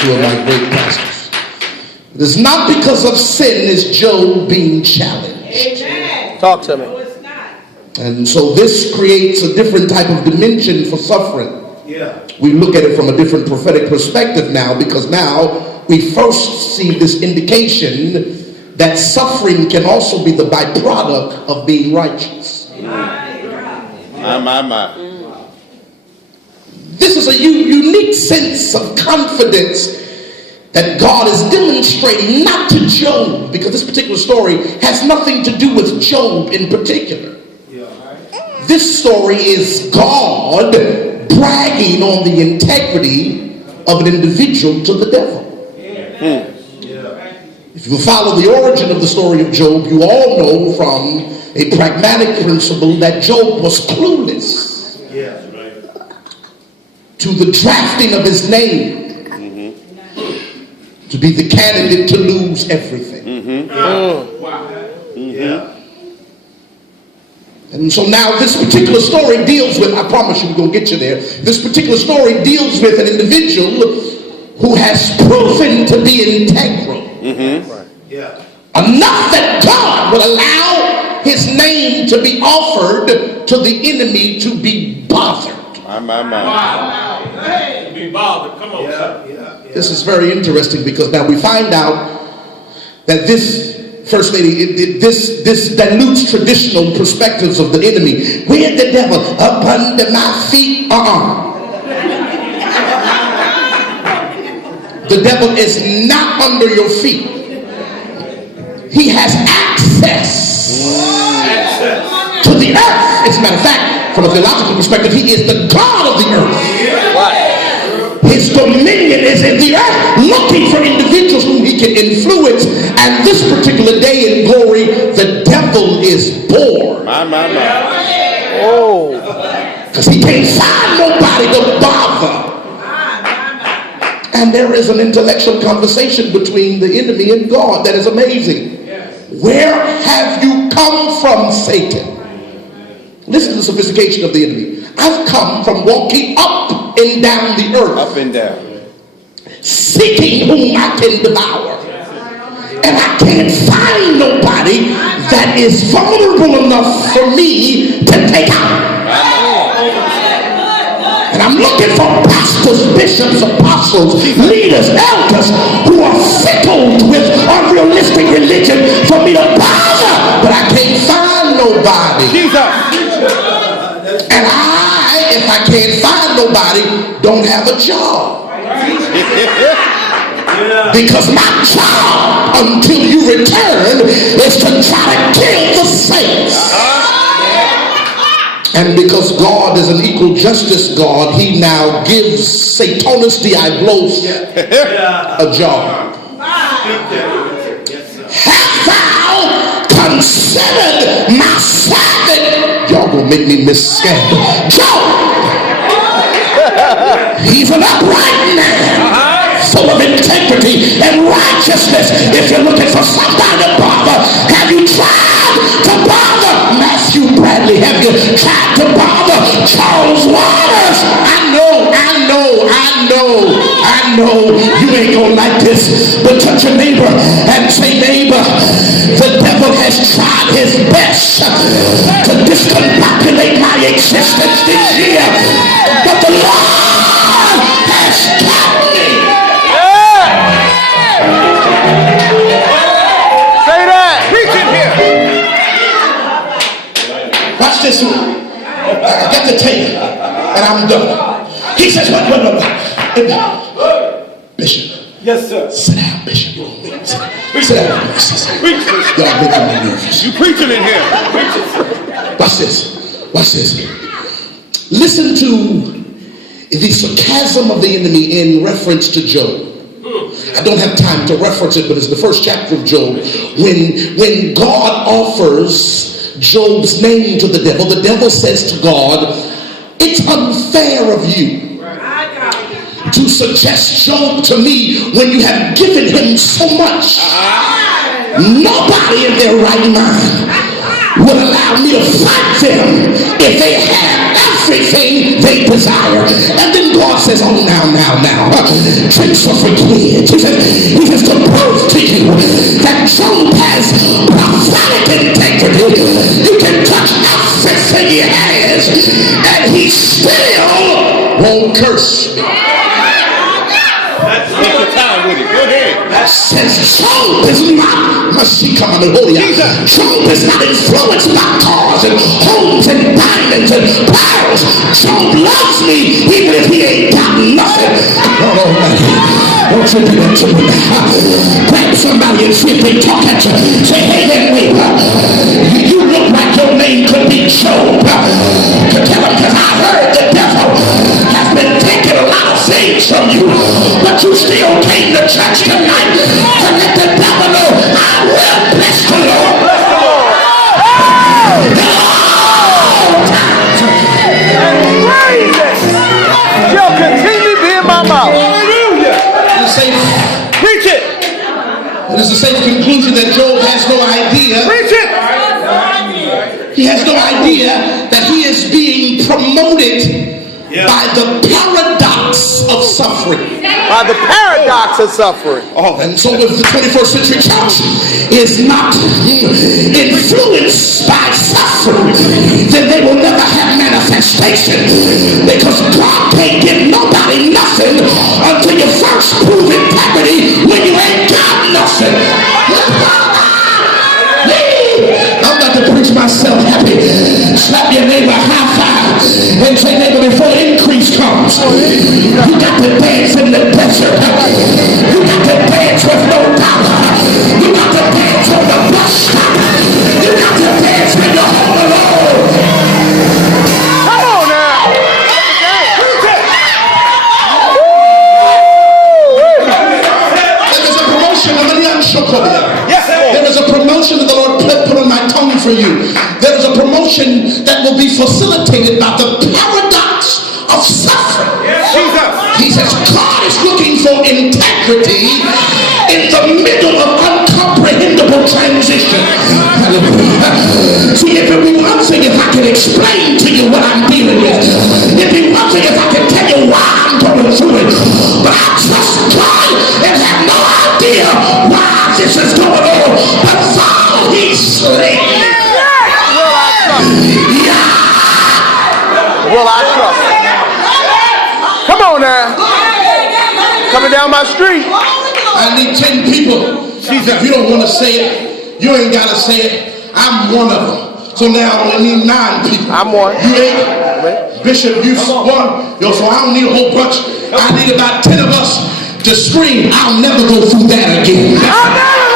two of my great pastors. It is not because of sin is Job being challenged. Amen. Talk to me. No, it's not. And so this creates a different type of dimension for suffering. Yeah. We look at it from a different prophetic perspective now, because now we first see this indication that suffering can also be the byproduct of being righteous. My. This is a unique sense of confidence that God is demonstrating, not to Job, because this particular story has nothing to do with Job in particular. This story is God bragging on the integrity of an individual to the devil. If you follow the origin of the story of Job, you all know from a pragmatic principle that Job was clueless to the drafting of his name to be the candidate to lose everything. And so now this particular story deals with, I promise you we're going to get you there, this particular story deals with an individual who has proven to be integral. Enough that God will allow his name to be offered to the enemy to be bothered. Wow. Hey, be bothered. Come on, This is very interesting, because now we find out that this First Lady, this dilutes traditional perspectives of the enemy. Where the devil? Up under my feet? The devil is not under your feet. He has access to the earth. As a matter of fact, from a theological perspective, he is the God of the earth. His dominion is in the earth, looking for individuals whom he can influence. And this particular day in glory, the devil is bored. Because he can't find nobody to bother. And there is an intellectual conversation between the enemy and God that is amazing. Where have you come from, Satan? Listen to the sophistication of the enemy. I've come from walking up and down the earth. Up and down. Seeking whom I can devour. And I can't find nobody that is vulnerable enough for me to take out. And I'm looking for pastors, bishops, apostles, leaders, elders who are fickle with unrealistic religion for me to bother. But I can't find nobody. And if I can't find nobody, don't have a job. Because my job until you return is to try to kill the saints. And because God is an equal justice God, he now gives Satanus Diablos a job. Have thou considered my servant? Y'all gonna make me miss scandal. Job! He's an upright man, full of integrity and righteousness. If you're looking for somebody to bother, have you tried to bother Matthew Bradley? Have you tried to bother Charles Waters? I know you ain't gonna like this, but touch your neighbor and say, neighbor, the devil has tried his best to discombobulate my existence this year, but the Lord has kept me. Say that. Preach in here. Watch this one. I got the tape and I'm done. He says, what? Bishop. Yes, sir. Sit down, Bishop. Sit down. Y'all making me nervous. You preaching in here. Watch this. Listen to the sarcasm of the enemy in reference to Job. I don't have time to reference it, but it's the first chapter of Job. When God offers Job's name to the devil says to God, it's unfair of you to suggest Job to me when you have given him so much. Nobody in their right mind would allow me to fight them if they had everything they desire. And then God says, oh, now, drinks are for kids. He says to prove to you that Job has prophetic integrity. You can touch everything he has, and he still won't curse me. Take your time with it. Go ahead. Says Job is not Job is not influenced by cars and homes and diamonds and pearls. Job loves me even if he ain't got nothing. Don't you do that to me now. Grab somebody and see if they talk at you. Say, hey there, neighbor, you look like your name could be Job. To tell him, because I heard the devil has been taking a lot of things from you, but you still came to church tonight to let the devil know I will bless the Lord. Bless the Lord. And praises shall continue to be in my mouth. Preach it. It is the same conclusion that Job has no idea. Preach it. He has no idea that he is being promoted by the paradox of suffering. By the paradox of suffering. Oh, and so if the 21st century church is not influenced by suffering, then they will never have manifestation, because God can't give nobody nothing until you first prove integrity when you ain't got nothing. I'm about to preach myself happy. Slap your neighbor high five and say, neighbor, before increase comes, you got to dance in the desert. You got to dance with no dollar. You got to dance on the bus stop. You got to dance when you're home alone. Come on now. There is a promotion. Yes, Lord. There is a promotion that the Lord put on my tongue for you. There is a promotion that will be facilitated by the paradox of suffering. He says God is looking for integrity in the middle of uncomprehendable transition. See, if it be one thing if I can explain to you what I'm dealing with, it'd be one thing if I can tell you why I'm going through it, but I trust God and have no idea why this is going on, but though he's slain, Will I trust? Come on now. Coming down my street. I need 10 people. If you don't want to say it, you ain't got to say it. I'm one of them. So now I only need 9 people. I'm one. You ain't? Bishop, you one. Yo, so I don't need a whole bunch. I need about 10 of us to scream, I'll never go through that again. I'll never